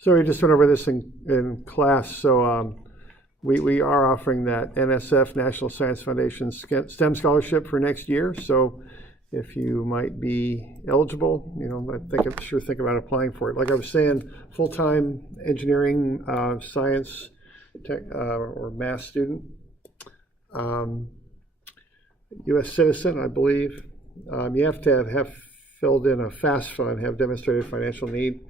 So we just went over this in class. So we are offering that NSF, National Science Foundation STEM Scholarship for next year. So if you might be eligible, think about applying for it. Like I was saying, full-time engineering, science, tech, or math student, U.S. citizen, I believe. You have to have filled in a FAFSA fund, have demonstrated financial need.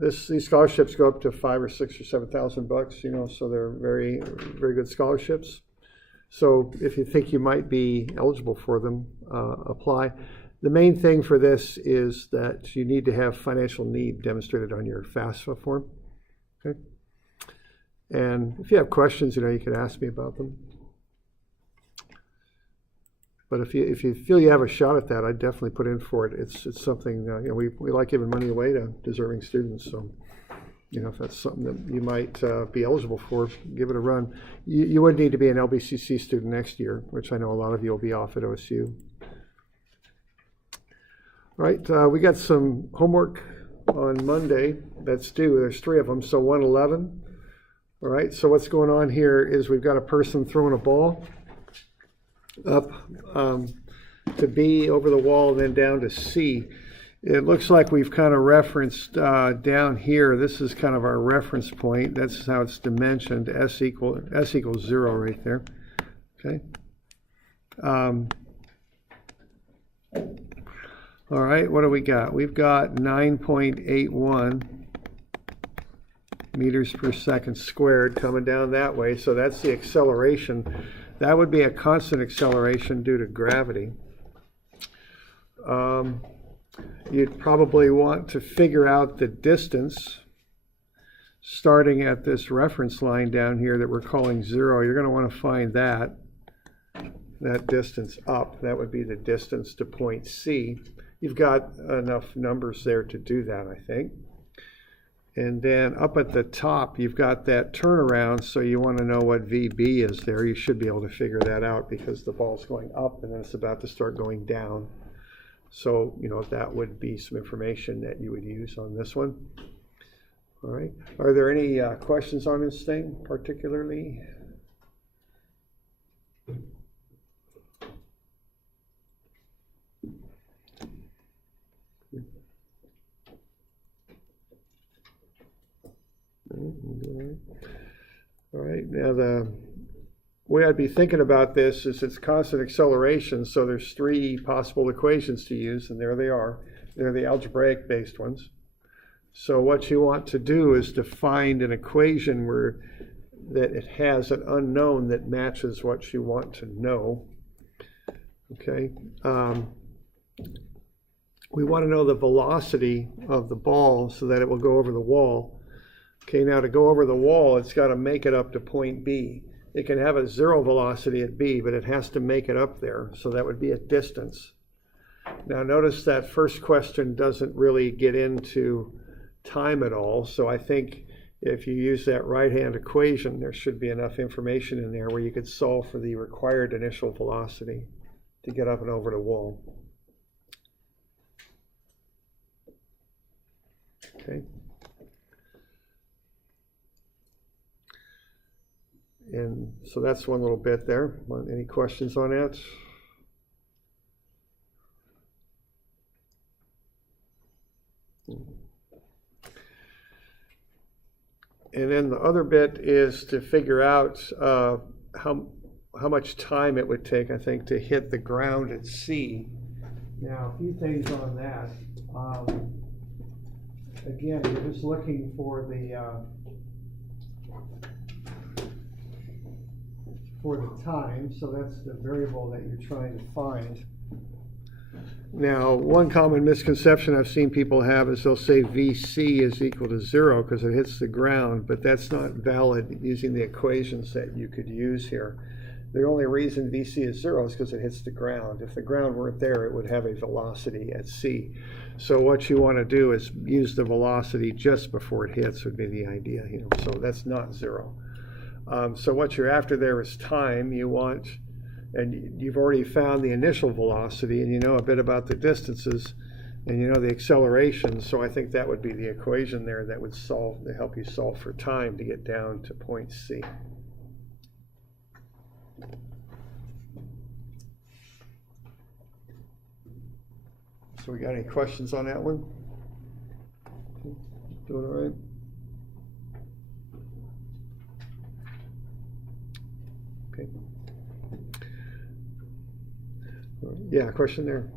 These scholarships go up to $5,000 or $6,000 or $7,000, so they're very, very good scholarships. So if you think you might be eligible for them, apply. The main thing for this is that you need to have financial need demonstrated on your FAFSA form. Okay. And if you have questions, you can ask me about them. But if you feel you have a shot at that, I'd definitely put in for it. It's something we like giving money away to deserving students. So if that's something that you might be eligible for, give it a run. You would need to be an LBCC student next year, which I know a lot of you will be off at OSU. All right, we got some homework on Monday that's due. There's 3 of them, so 111. All right, so what's going on here is we've got a person throwing a ball up to B, over the wall, then down to C. It looks like we've kind of referenced down here. This is kind of our reference point. That's how it's dimensioned. S equals 0 right there. Okay. All right, what do we got? We've got 9.81 meters per second squared coming down that way. So that's the acceleration. That would be a constant acceleration due to gravity. You'd probably want to figure out the distance starting at this reference line down here that we're calling 0. You're going to want to find that distance up. That would be the distance to point C. You've got enough numbers there to do that, I think. And then up at the top, you've got that turnaround, so you want to know what VB is there. You should be able to figure that out because the ball's going up and then it's about to start going down. So, that would be some information that you would use on this one. All right. Are there any questions on this thing particularly? All right, now the way I'd be thinking about this is it's constant acceleration, so there's 3 possible equations to use, and there they are. They're the algebraic based ones. So what you want to do is to find an equation that it has an unknown that matches what you want to know. Okay. We want to know the velocity of the ball so that it will go over the wall. Okay, now to go over the wall, it's got to make it up to point B. It can have a 0 velocity at B, but it has to make it up there, so that would be a distance. Now notice that first question doesn't really get into time at all, so I think if you use that right-hand equation, there should be enough information in there where you could solve for the required initial velocity to get up and over the wall. Okay. And so that's one little bit there. Any questions on that? And then the other bit is to figure out how much time it would take, I think, to hit the ground at C. Now, a few things on that. Again, you're just looking for the time, so that's the variable that you're trying to find. Now, one common misconception I've seen people have is they'll say VC is equal to 0 because it hits the ground, but that's not valid using the equations that you could use here. The only reason VC is 0 is because it hits the ground. If the ground weren't there, it would have a velocity at C. So what you want to do is use the velocity just before it hits would be the idea, so that's not 0. So what you're after there is time. You want, and you've already found the initial velocity and you know a bit about the distances. And you know the acceleration, so I think that would be the equation there that would help you solve for time to get down to point C. So we got any questions on that one? Doing all right? Okay. Yeah, question there.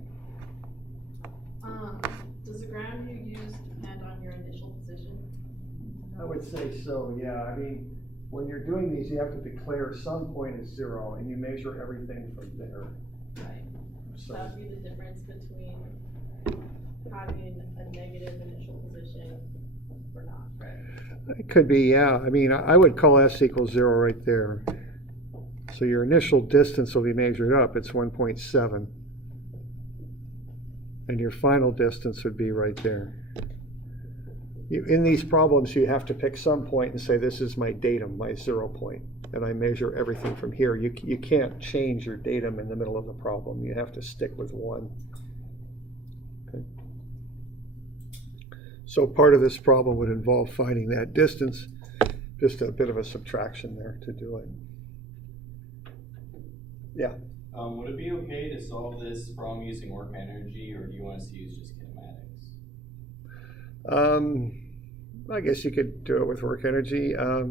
Does the ground you use depend on your initial position? I would say so, yeah. I mean, when you're doing these, you have to declare some point as 0, and you measure everything from there. Right. So That would be the difference between having a negative initial position or not, right? it could be, yeah. I mean, I would call S equals 0 right there. So your initial distance will be measured up. It's 1.7. And your final distance would be right there. In these problems, you have to pick some point and say, this is my datum, my 0 point. And I measure everything from here. You can't change your datum in the middle of the problem. You have to stick with 1. Okay. So part of this problem would involve finding that distance. Just a bit of a subtraction there to do it. Yeah. Would it be okay to solve this problem using work energy, or do you want us to use just kinematics? I guess you could do it with work energy. Yeah,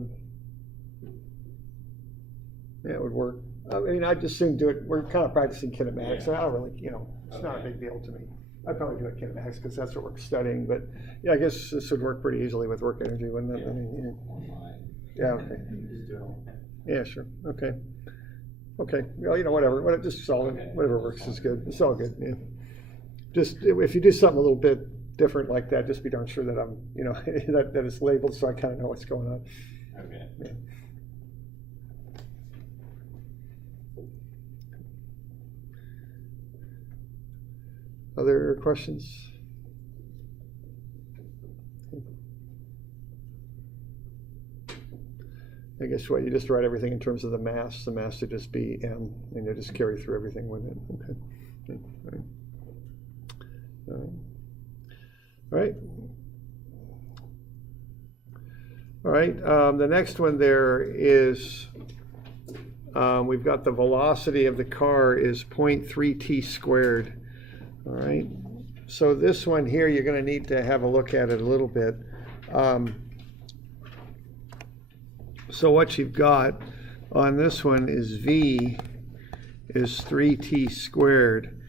it would work. I mean, I just assume do it. We're kind of practicing kinematics. Yeah. I don't really, it's not a big deal to me. I'd probably do it kinematics because that's what we're studying. But yeah, I guess this would work pretty easily with work energy, wouldn't it? Yeah. I mean, Online. yeah. Okay. Just do it. Yeah, sure. Okay. Okay. Well, whatever. Just solve it. Okay. Whatever works is good. It's all good. Yeah. Just if you do something a little bit different like that, just be darn sure that I'm, that it's labeled so I kind of know what's going on. Okay. Yeah. Other questions? I guess what, you just write everything in terms of the mass. The mass would just be m, and you just carry through everything with it. Okay. Okay. All right. All right. All right. The next one there is we've got the velocity of the car is 0.3 t squared. All right. So this one here, you're going to need to have a look at it a little bit. So what you've got on this one is v is 3t squared.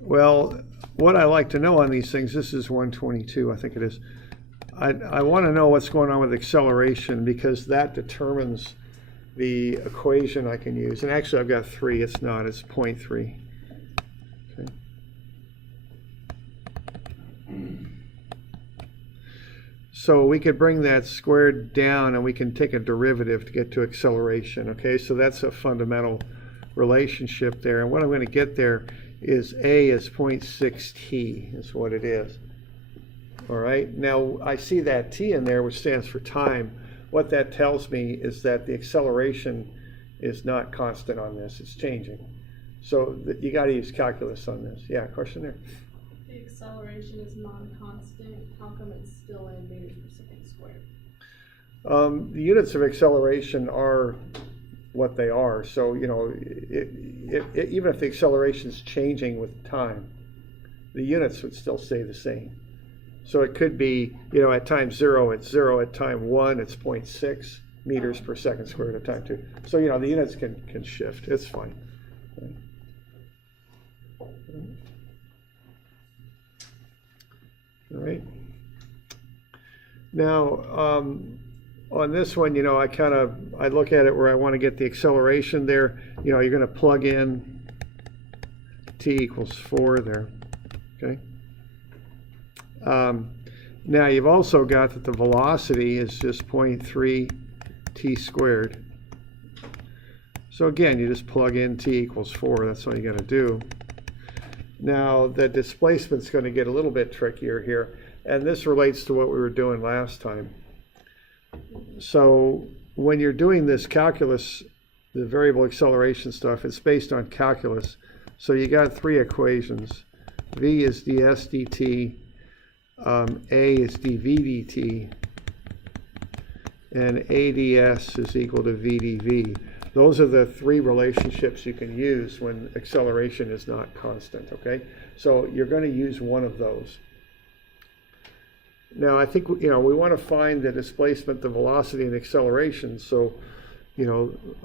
Well, what I like to know on these things, this is 122, I think it is. I want to know what's going on with acceleration because that determines the equation I can use. And actually, I've got 3. It's not. It's 0.3. Okay. So we could bring that squared down and we can take a derivative to get to acceleration. Okay, so that's a fundamental relationship there. And what I'm going to get there is A is 0.6 t is what it is. All right, now I see that t in there, which stands for time. What that tells me is that the acceleration is not constant on this, it's changing. So you got to use calculus on this. Yeah, question there? The acceleration is non-constant. How come it's still in meters per second squared? The units of acceleration are what they are. So, even if the acceleration is changing with time, the units would still stay the same. So it could be, at time 0, it's 0. At time 1, it's 0.6 meters per second squared at time 2. So, the units can shift. It's fine. Right. All right. Now, on this one, I look at it where I want to get the acceleration there. You're going to plug in t equals 4 there. Okay. Now you've also got that the velocity is just 0.3 t squared. So again, you just plug in t equals 4. That's all you got to do. Now the displacement's going to get a little bit trickier here, and this relates to what we were doing last time. So when you're doing this calculus, the variable acceleration stuff, it's based on calculus. So you got 3 equations. V is ds dt, A is dv dt, and ADS is equal to V dv. Those are the three relationships you can use when acceleration is not constant, okay? So you're going to use one of those. Now, I think, we want to find the displacement, the velocity, and acceleration. So,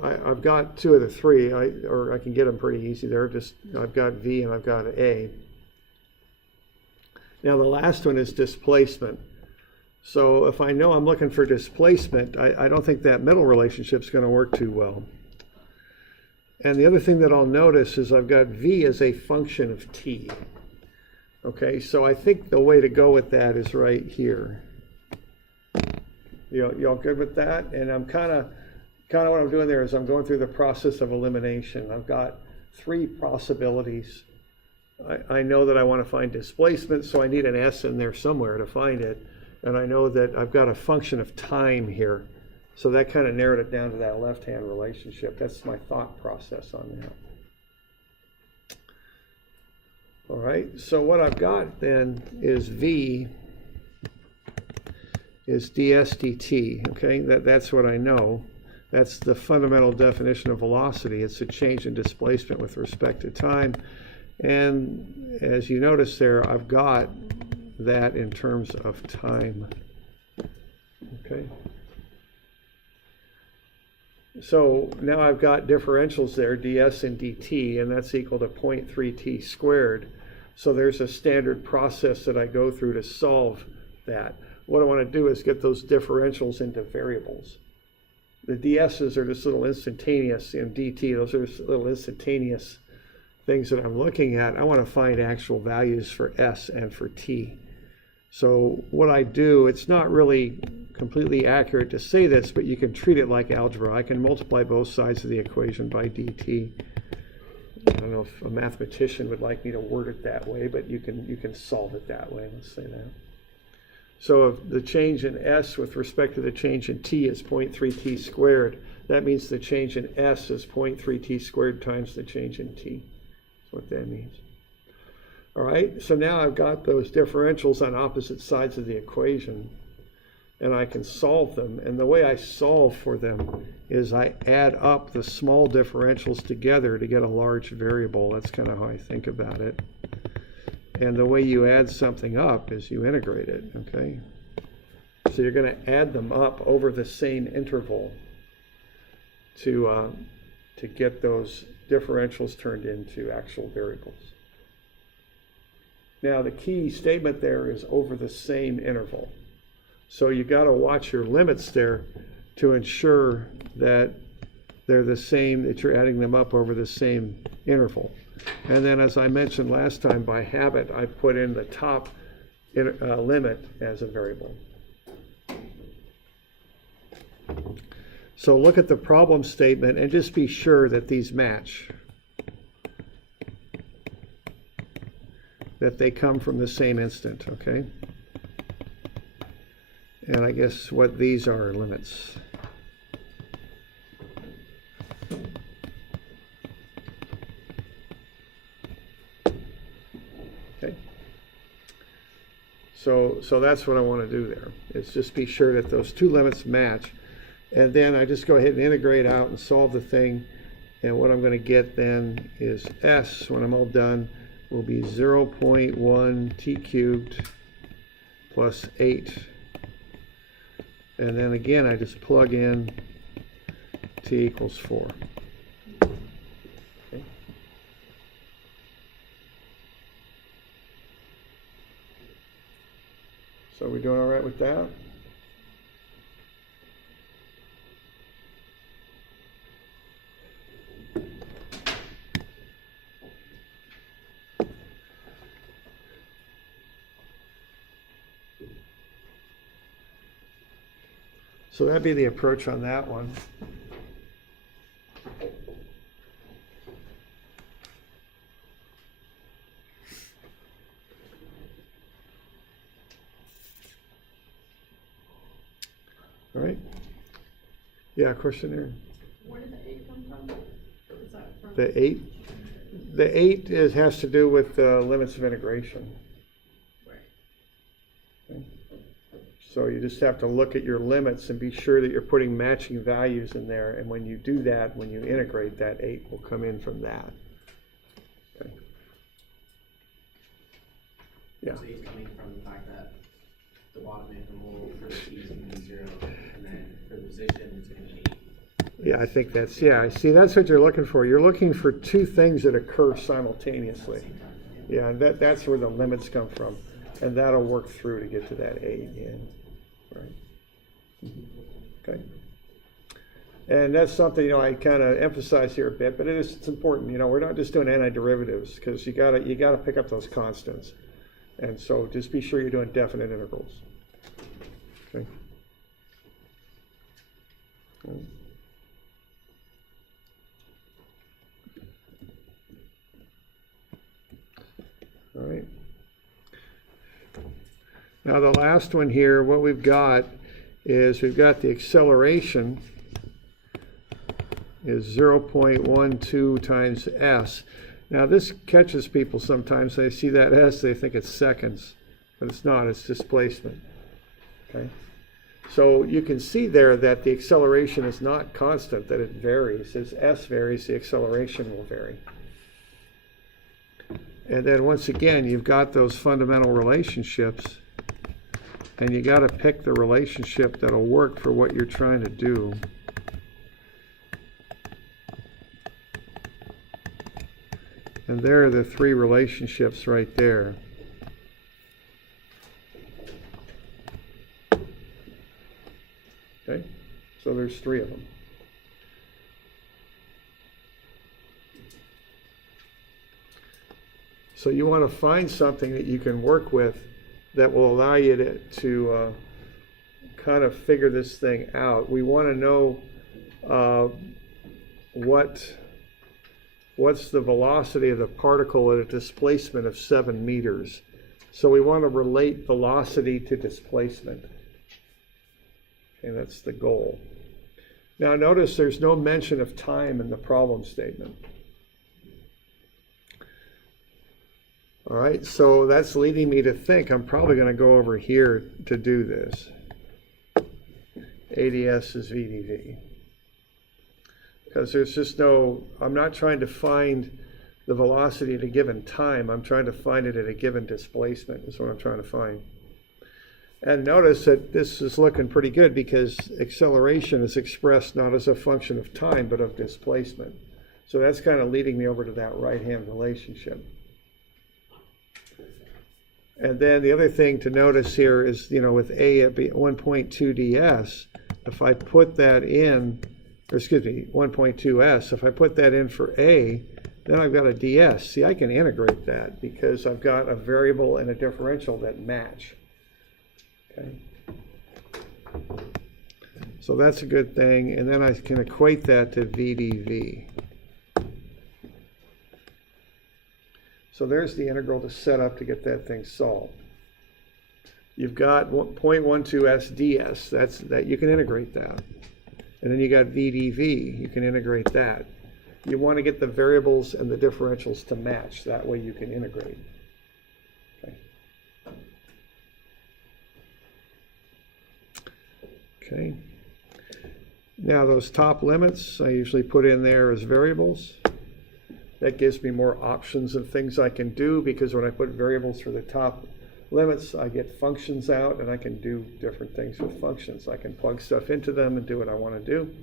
I've got two of the three, or I can get them pretty easy there. I've got V and I've got A. Now, the last one is displacement. So if I know I'm looking for displacement, I don't think that middle relationship is going to work too well. And the other thing that I'll notice is I've got V as a function of t. Okay, so I think the way to go with that is right here. Y'all good with that? And I'm kind of what I'm doing there is I'm going through the process of elimination. I've got three possibilities. I know that I want to find displacement, so I need an S in there somewhere to find it. And I know that I've got a function of time here. So that kind of narrowed it down to that left-hand relationship. That's my thought process on that. All right, so what I've got then is V is ds dt, okay? That's what I know. That's the fundamental definition of velocity. It's a change in displacement with respect to time. And as you notice there, I've got that in terms of time, okay? So now I've got differentials there, ds and dt, and that's equal to 0.3t squared. So there's a standard process that I go through to solve that. What I want to do is get those differentials into variables. The ds's are just little instantaneous, and dt, those are just little instantaneous things that I'm looking at. I want to find actual values for s and for t. So what I do, it's not really completely accurate to say this, but you can treat it like algebra. I can multiply both sides of the equation by dt. I don't know if a mathematician would like me to word it that way, but you can solve it that way, let's say that. So if the change in s with respect to the change in t is 0.3t squared, that means the change in s is 0.3t squared times the change in t. That's what that means. All right, so now I've got those differentials on opposite sides of the equation, and I can solve them. And the way I solve for them is I add up the small differentials together to get a large variable. That's kind of how I think about it. And the way you add something up is you integrate it, okay? So you're going to add them up over the same interval to get those differentials turned into actual variables. Now the key statement there is over the same interval. So you got to watch your limits there to ensure that they're the same, that you're adding them up over the same interval. And then, as I mentioned last time, by habit, I put in the top limit as a variable. So look at the problem statement and just be sure that these match, that they come from the same instant, okay? And I guess what these are limits. Okay. So that's what I want to do there, is just be sure that those two limits match. And then I just go ahead and integrate out and solve the thing. And what I'm going to get then is S, when I'm all done, will be 0.1 t cubed plus 8. And then again, I just plug in t equals 4. Okay. So are we doing all right with that? So that'd be the approach on that one. All right. Yeah, question there. Where did the 8 come from? Is that from? The 8? The 8 has to do with the limits of integration. Okay. So you just have to look at your limits and be sure that you're putting matching values in there. And when you do that, when you integrate, that 8 will come in from that. Okay. Yeah. So he's coming from the fact that the bottom interval for the t is going to be 0, and then for the position it's going to be 8. Yeah, I think that's, yeah, see, that's what you're looking for. You're looking for two things that occur simultaneously. Yeah, and that's where the limits come from. And that'll work through to get to that 8 in. Right. Okay. And that's something, I kind of emphasize here a bit, but it's important. We're not just doing antiderivatives, because you gotta pick up those constants. And so just be sure you're doing definite integrals. Okay. All right. Now the last one here, what we've got is we've got the acceleration is 0.12 times s. Now this catches people sometimes. They see that s, they think it's seconds, but it's not, it's displacement. Okay. So you can see there that the acceleration is not constant, that it varies. As s varies, the acceleration will vary. And then once again, you've got those fundamental relationships, and you got to pick the relationship that'll work for what you're trying to do. And there are the three relationships right there. Okay, so there's three of them. So you want to find something that you can work with that will allow you to kind of figure this thing out. We want to know what's the velocity of the particle at a displacement of 7 meters. So we want to relate velocity to displacement. Okay, that's the goal. Now notice there's no mention of time in the problem statement. All right, so that's leading me to think I'm probably going to go over here to do this. ADS is VDV. Because there's just no, I'm not trying to find the velocity at a given time. I'm trying to find it at a given displacement is what I'm trying to find. And notice that this is looking pretty good because acceleration is expressed not as a function of time, but of displacement. So that's kind of leading me over to that right-hand relationship. And then the other thing to notice here is, with A at 1.2 ds, if I put that in, or excuse me, 1.2 s, if I put that in for A, then I've got a ds. See, I can integrate that because I've got a variable and a differential that match. Okay. So that's a good thing. And then I can equate that to VDV. So there's the integral to set up to get that thing solved. You've got 0.12 s ds. That you can integrate that. And then you got VDV. You can integrate that. You want to get the variables and the differentials to match. That way you can integrate. Okay. Okay. Now those top limits I usually put in there as variables. That gives me more options of things I can do because when I put variables for the top limits, I get functions out and I can do different things with functions. I can plug stuff into them and do what I want to do.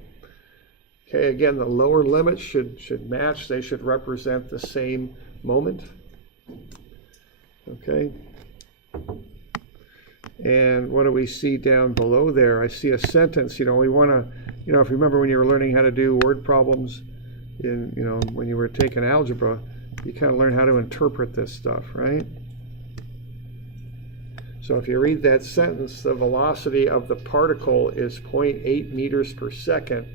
Okay, again, the lower limits should match. They should represent the same moment. Okay. And what do we see down below there? I see a sentence. We want to, if you remember when you were learning how to do word problems, when you were taking algebra, you kind of learn how to interpret this stuff, right? So if you read that sentence, the velocity of the particle is 0.8 meters per second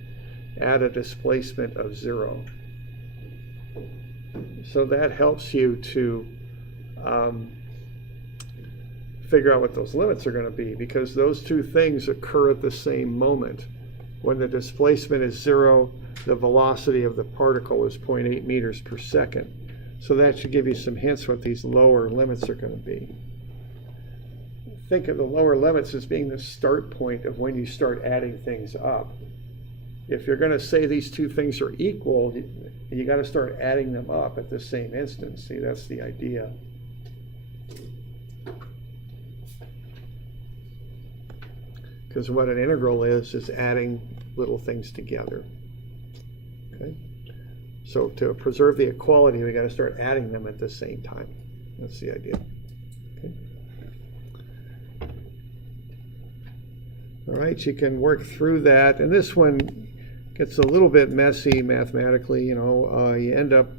at a displacement of 0. So that helps you to figure out what those limits are going to be because those two things occur at the same moment. When the displacement is 0, the velocity of the particle is 0.8 meters per second. So that should give you some hints what these lower limits are going to be. Think of the lower limits as being the start point of when you start adding things up. If you're going to say these two things are equal, you got to start adding them up at the same instant. See, that's the idea. Because what an integral is adding little things together. Okay? So to preserve the equality, we got to start adding them at the same time. That's the idea. Okay? All right, you can work through that. And this one gets a little bit messy mathematically. You know, you end up,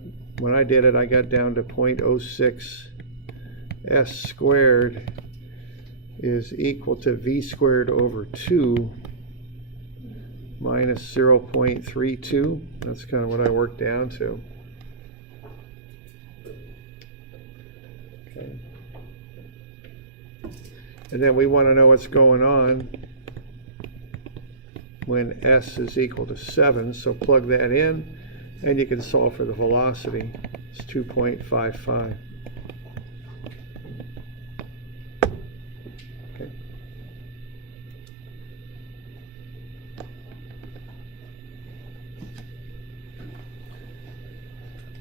when I did it, I got down to 0.06 s squared is equal to v squared over 2 minus 0.32. That's kind of what I worked down to. Okay. And then we want to know what's going on when s is equal to 7. So plug that in, and you can solve for the velocity. It's 2.55.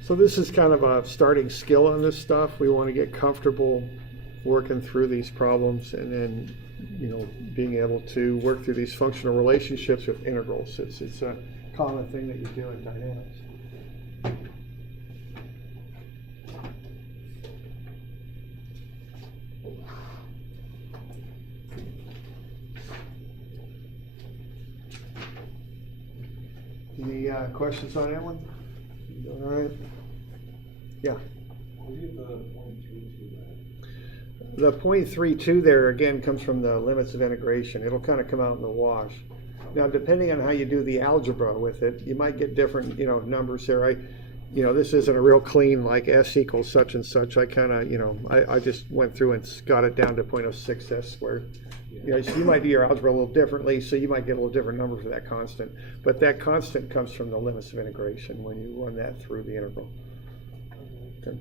So this is kind of a starting skill on this stuff. We want to get comfortable working through these problems and then, you know, being able to work through these functional relationships with integrals. It's a common thing that you do in dynamics. Any questions on that one? You doing all right? Yeah. The 0.32 there again comes from the limits of integration. It'll kind of come out in the wash. Now, depending on how you do the algebra with it, you might get different, you know, numbers there. This isn't a real clean like s equals such and such. I kind of, I just went through and got it down to 0.06 s squared. So you might do your algebra a little differently, so you might get a little different number for that constant. But that constant comes from the limits of integration when you run that through the integral. Okay.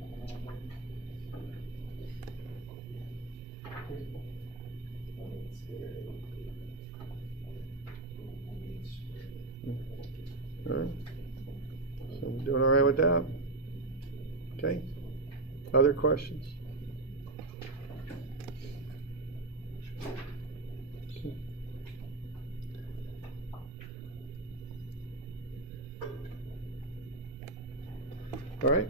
All right. So we're doing all right with that? Okay. Other questions? All right.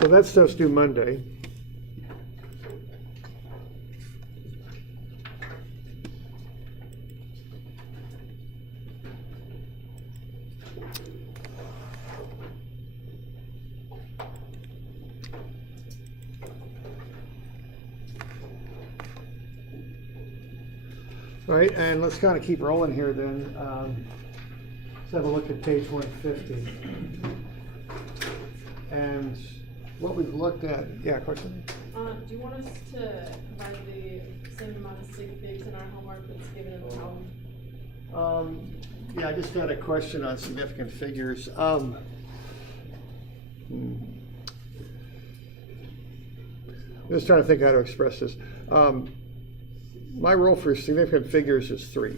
So that stuff's due Monday. All right, and let's kind of keep rolling here then. Let's have a look at page 150. And what we've looked at, yeah, question? Do you want us to provide the same amount of sig figs in our homework that's given in the problem? Yeah, I just had a question on significant figures. Just trying to think how to express this. My rule for significant figures is 3.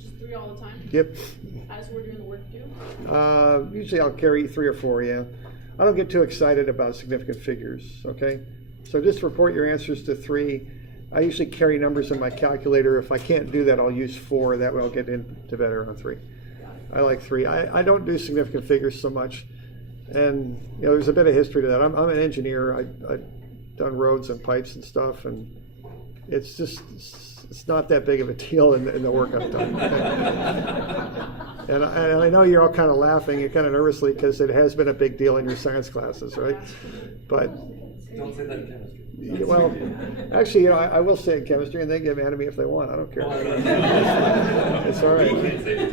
Just 3 all the time? Yep. As we're doing the work due? Usually I'll carry 3 or 4, yeah. I don't get too excited about significant figures, okay? So just report your answers to 3. I usually carry numbers in my calculator. If I can't do that, I'll use 4. That way I'll get into better on 3. I like 3. I don't do significant figures so much. And, there's a bit of history to that. I'm an engineer. I've done roads and pipes and stuff, and it's not that big of a deal in the work I've done. And I know you're all kind of laughing, you're kind of nervously, because it has been a big deal in your science classes, right? But don't say that in chemistry. Well, actually, I will say in chemistry, and they get mad at me if they want. I don't care. It's all right.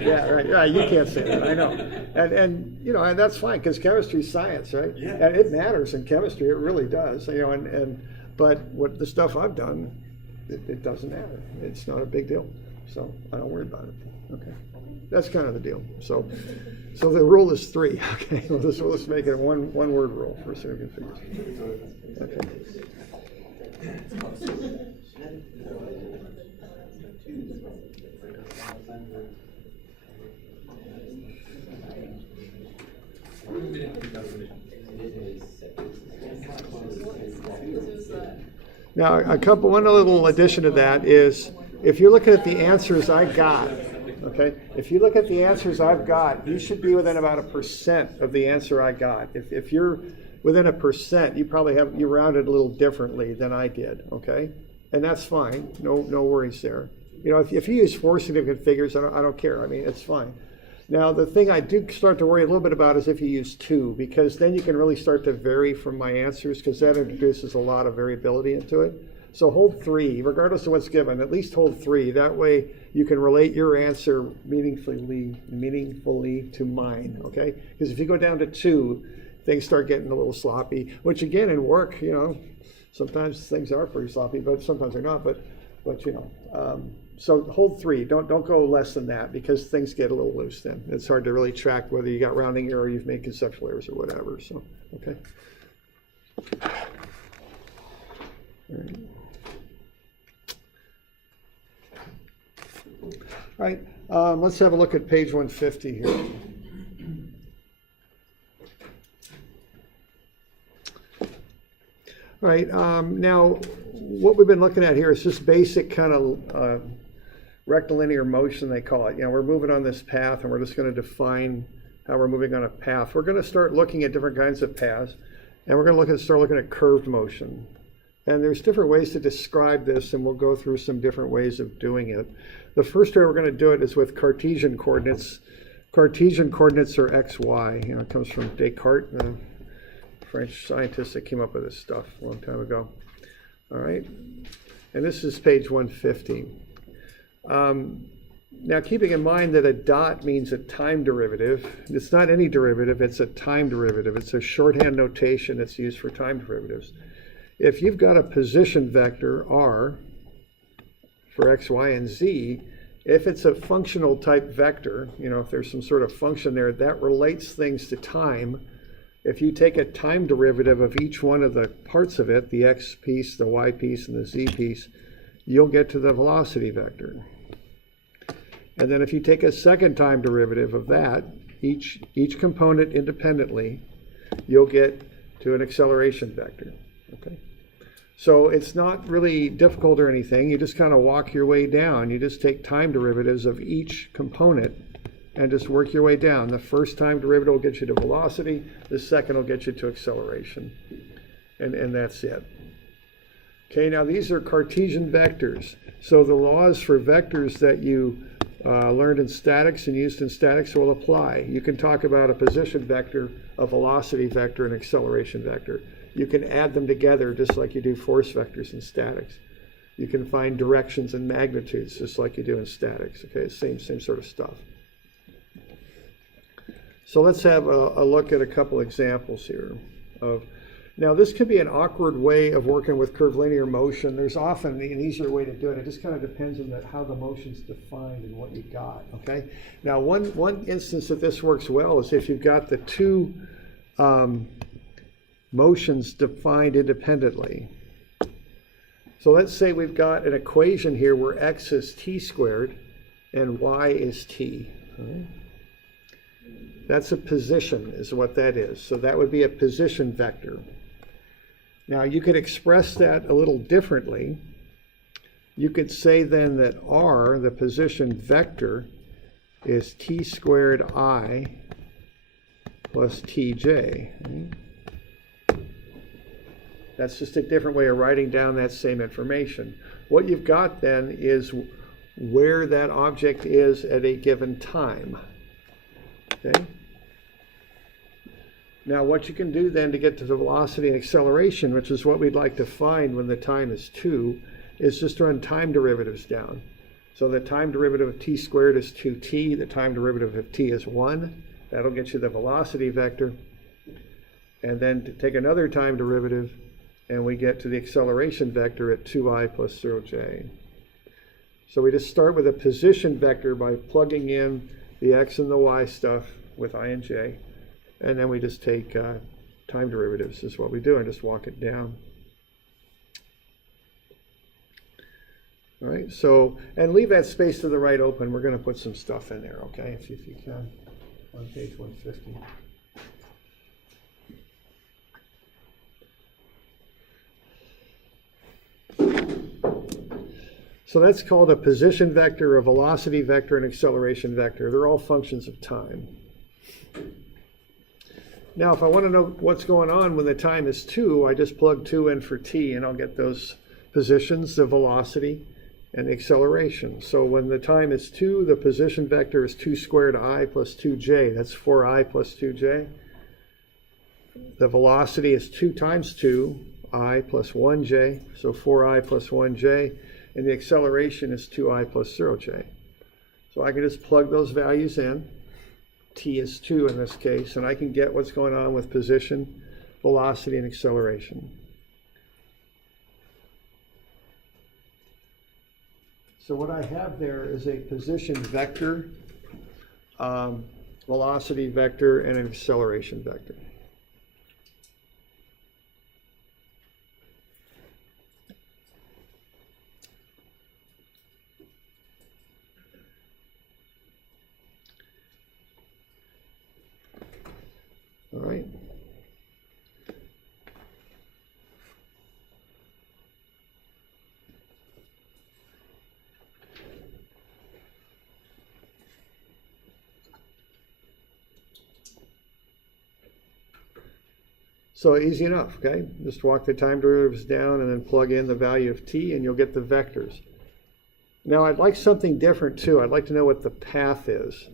Yeah, right. Yeah, you can't say that. I know. And and that's fine, because chemistry is science, right? Yeah. And it matters in chemistry. It really does. But what the stuff I've done, it doesn't matter. It's not a big deal. So I don't worry about it. Okay. that's kind of the deal. So the rule is 3. Okay, we'll just make it a one word rule for significant figures. Okay. Now, one little addition to that is, if you're looking at the answers I got, okay, if you look at the answers I've got, you should be within about 1% of the answer I got. If you're within 1%, you probably you rounded a little differently than I did, okay? And that's fine, no worries there. You know, if you use 4 significant figures, I don't care, I mean, it's fine. Now, the thing I do start to worry a little bit about is if you use 2, because then you can really start to vary from my answers, because that introduces a lot of variability into it. So hold 3, regardless of what's given, at least hold 3. That way you can relate your answer meaningfully to mine, okay? Because if you go down to 2, things start getting a little sloppy, which again, in work, you know, sometimes things are pretty sloppy, but sometimes they're not, but you know. So hold 3, don't go less than that, because things get a little loose then. It's hard to really track whether you got rounding error or you've made conceptual errors or whatever, so, okay. All right, let's have a look at page 150 here. All right, now what we've been looking at here is just basic kind of rectilinear motion, they call it. You know, we're moving on this path, and we're just going to define how we're moving on a path. We're going to start looking at different kinds of paths, and we're going to start looking at curved motion. And there's different ways to describe this, and we'll go through some different ways of doing it. The first way we're going to do it is with Cartesian coordinates. Cartesian coordinates are x, y. You know, it comes from Descartes, the French scientist that came up with this stuff a long time ago. All right, and this is page 150. Now, keeping in mind that a dot means a time derivative, it's not any derivative, it's a time derivative. It's a shorthand notation that's used for time derivatives. If you've got a position vector, r, for x, y, and z, if it's a functional type vector, you know, if there's some sort of function there, that relates things to time. If you take a time derivative of each one of the parts of it, the x piece, the y piece, and the z piece, you'll get to the velocity vector. And then if you take a second time derivative of that, each component independently, you'll get to an acceleration vector, okay? So it's not really difficult or anything. You just kind of walk your way down. You just take time derivatives of each component and just work your way down. The first time derivative will get you to velocity. The second will get you to acceleration. And that's it. Okay, now these are Cartesian vectors. So the laws for vectors that you learned in statics and used in statics will apply. You can talk about a position vector, a velocity vector, and acceleration vector. You can add them together just like you do force vectors in statics. You can find directions and magnitudes just like you do in statics. Okay, same sort of stuff. So let's have a look at a couple examples here. Now this could be an awkward way of working with curvilinear motion. There's often an easier way to do it. It just kind of depends on how the motion's defined and what you got, okay? Now one instance that this works well is if you've got the two motions defined independently. So let's say we've got an equation here where x is t squared and y is t. Right? That's a position is what that is. So that would be a position vector. Now you could express that a little differently. You could say then that r, the position vector, is t squared I plus tj. Right? That's just a different way of writing down that same information. What you've got then is where that object is at a given time. Okay? Now what you can do then to get to the velocity and acceleration, which is what we'd like to find when the time is 2, is just run time derivatives down. So the time derivative of t squared is 2t, the time derivative of t is 1. That'll get you the velocity vector. And then to take another time derivative, and we get to the acceleration vector at 2i plus 0j. So we just start with a position vector by plugging in the x and the y stuff with I and j, and then we just take time derivatives is what we do, and just walk it down. All right, so, and leave that space to the right open. We're going to put some stuff in there, okay, if you can, on page 150. So that's called a position vector, a velocity vector, and acceleration vector. They're all functions of time. Now, if I want to know what's going on when the time is 2, I just plug 2 in for t, and I'll get those positions, the velocity, and the acceleration. So when the time is 2, the position vector is 2 squared I plus 2j. That's 4i plus 2j. The velocity is 2 times 2, I plus 1j, so 4i plus 1j. And the acceleration is 2i plus 0j. So I can just plug those values in. T is 2 in this case, and I can get what's going on with position, velocity, and acceleration. So what I have there is a position vector, velocity vector, and an acceleration vector. All right. So easy enough, okay? Just walk the time derivatives down and then plug in the value of t and you'll get the vectors. Now I'd like something different too. I'd like to know what the path is.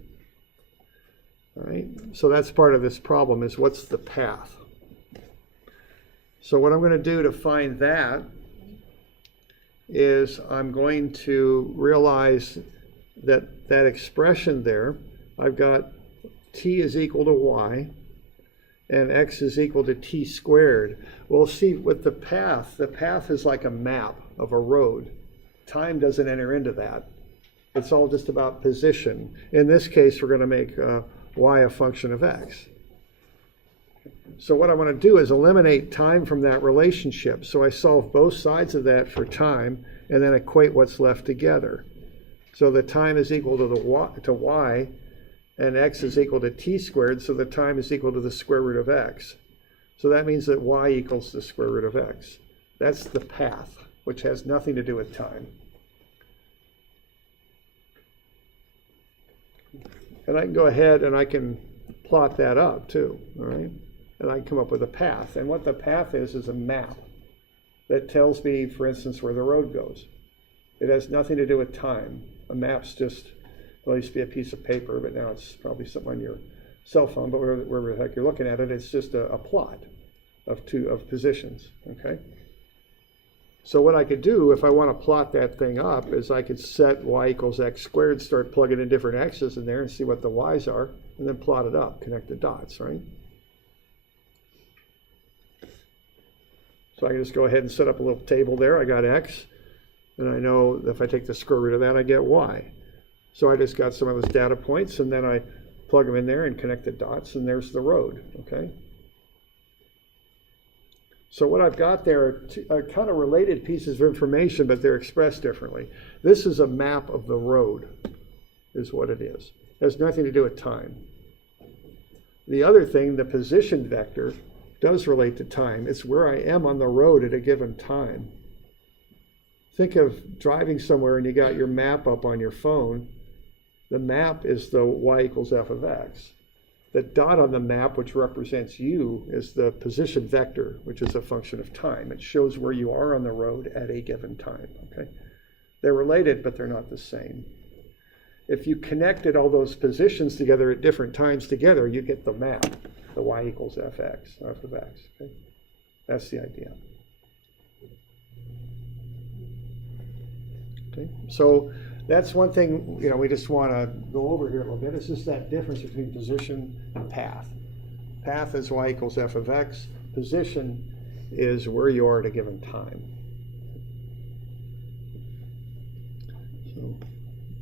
All right, so that's part of this problem is what's the path? So what I'm going to do to find that is I'm going to realize that that expression there, I've got t is equal to y and x is equal to t squared. Well, see, with the path is like a map of a road. Time doesn't enter into that. It's all just about position. In this case, we're going to make y a function of x. So what I want to do is eliminate time from that relationship. So I solve both sides of that for time and then equate what's left together. So the time is equal to y and x is equal to t squared, so the time is equal to the square root of x. So that means that y equals the square root of x. That's the path, which has nothing to do with time. And I can go ahead and I can plot that up too, all right? And I can come up with a path. And what the path is a map that tells me, for instance, where the road goes. It has nothing to do with time. A map's just, well, it used to be a piece of paper, but now it's probably something on your cell phone, but wherever the heck you're looking at it, it's just a plot of positions, okay? So what I could do if I want to plot that thing up is I could set y equals x squared, start plugging in different x's in there and see what the y's are, and then plot it up, connect the dots, right? So I can just go ahead and set up a little table there. I got x, and I know if I take the square root of that, I get y. So I just got some of those data points, and then I plug them in there and connect the dots, and there's the road, okay? So what I've got there are kind of related pieces of information, but they're expressed differently. This is a map of the road, is what it is. It has nothing to do with time. The other thing, the position vector, does relate to time. It's where I am on the road at a given time. Think of driving somewhere and you got your map up on your phone. The map is the y equals f of x. The dot on the map, which represents you, is the position vector, which is a function of time. It shows where you are on the road at a given time, okay? They're related, but they're not the same. If you connected all those positions together at different times together, you get the map, the y equals f(x), f of x, okay? That's the idea. Okay, so that's one thing, you know, we just want to go over here a little bit. It's just that difference between position and path. Path is y equals f of x. Position is where you are at a given time. So,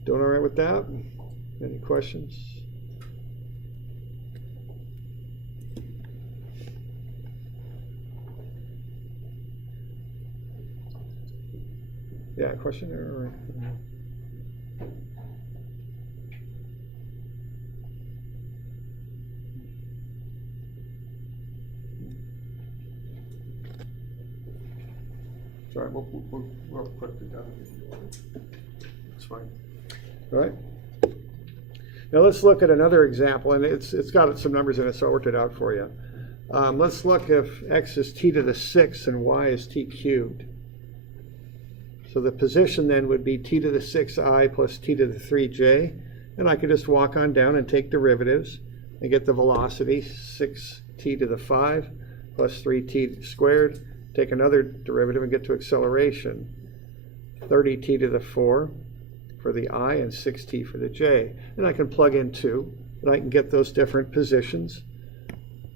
doing all right with that? Any questions? Yeah, question or? Sorry, we'll put it together. It's fine. All right. Now let's look at another example, and it's got some numbers in it, so I worked it out for you. Let's look if x is t to the 6 and y is t cubed. So the position then would be t to the 6i plus t to the 3j, and I could just walk on down and take derivatives and get the velocity 6t to the 5 plus 3t squared. Take another derivative and get to acceleration 30t to the 4 for the I and 6t for the j. And I can plug in 2, and I can get those different positions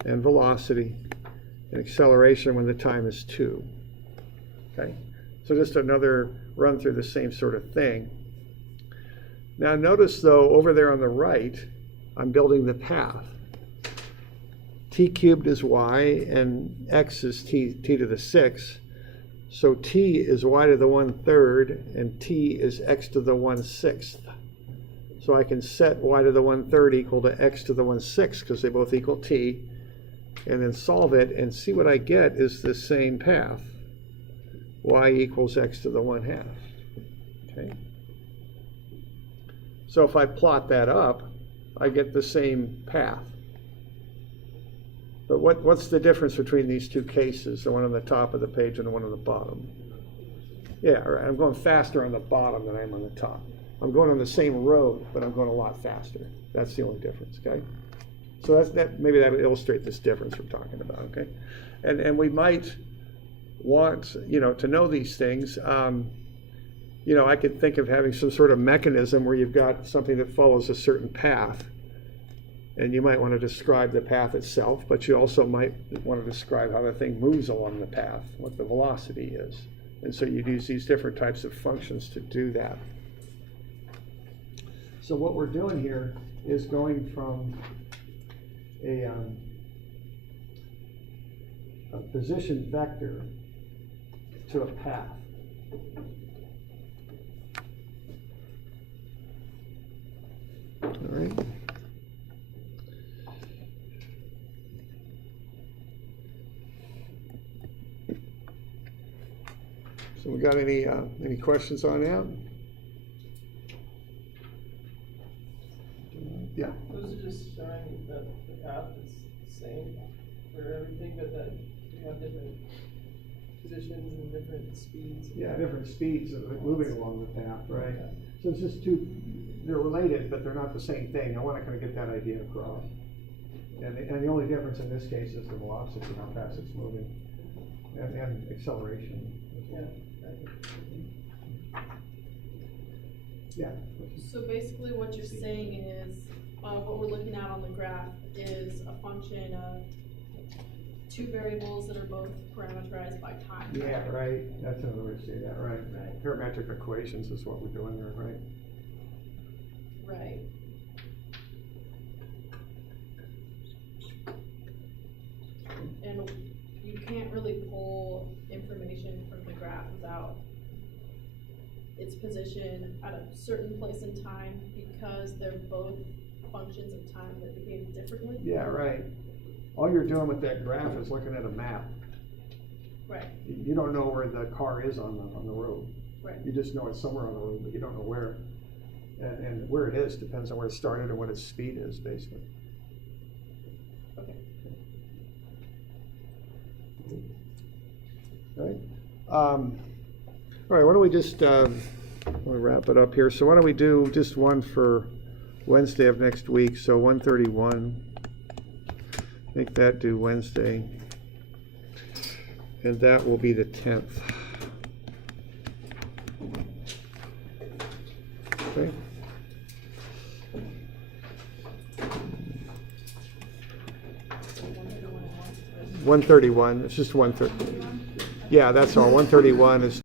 and velocity and acceleration when the time is 2. Okay, so just another run through the same sort of thing. Now notice though, over there on the right, I'm building the path. T cubed is y and x is t to the 6. So t is y to the 1/3 and t is x to the 1/6. So I can set y to the 1/3 equal to x to the 1/6 because they both equal t, and then solve it and see what I get is the same path. Y equals x to the 1/2. Okay. So if I plot that up, I get the same path. But what's the difference between these two cases, the one on the top of the page and the one on the bottom? Yeah, right. I'm going faster on the bottom than I am on the top. I'm going on the same road, but I'm going a lot faster. That's the only difference, okay? So maybe that would illustrate this difference we're talking about, okay? And we might want, to know these things. I could think of having some sort of mechanism where you've got something that follows a certain path. And you might want to describe the path itself, but you also might want to describe how the thing moves along the path, what the velocity is. And so you'd use these different types of functions to do that. So what we're doing here is going from a position vector to a path. All right. So we got any questions on that? Yeah. Those are just showing that the path is the same for everything, but that you have different positions and different speeds. Yeah, different speeds of moving along the path, right? Yeah. So it's just they're related, but they're not the same thing. I want to kind of get that idea across. And the only difference in this case is the velocity, how fast it's moving, and acceleration. Yeah. Yeah. So basically what you're saying is, what we're looking at on the graph is a function of two variables that are both parameterized by time. Yeah, right. That's another way to say that, right? Right. Parametric equations is what we're doing there, right? Right. And you can't really pull information from the graph without its position at a certain place in time because they're both functions of time that behave differently. Yeah, right. All you're doing with that graph is looking at a map. Right. You don't know where the car is on the road. Right. You just know it's somewhere on the road, but you don't know where. And where it is depends on where it started and what its speed is, basically. Okay. All right. All right, why don't we just we'll wrap it up here. So why don't we do just one for Wednesday of next week, so 131. Make that due Wednesday. And that will be the 10th. Okay. So 131 and 131. 131, it's just 130. Yeah, that's all. 131 is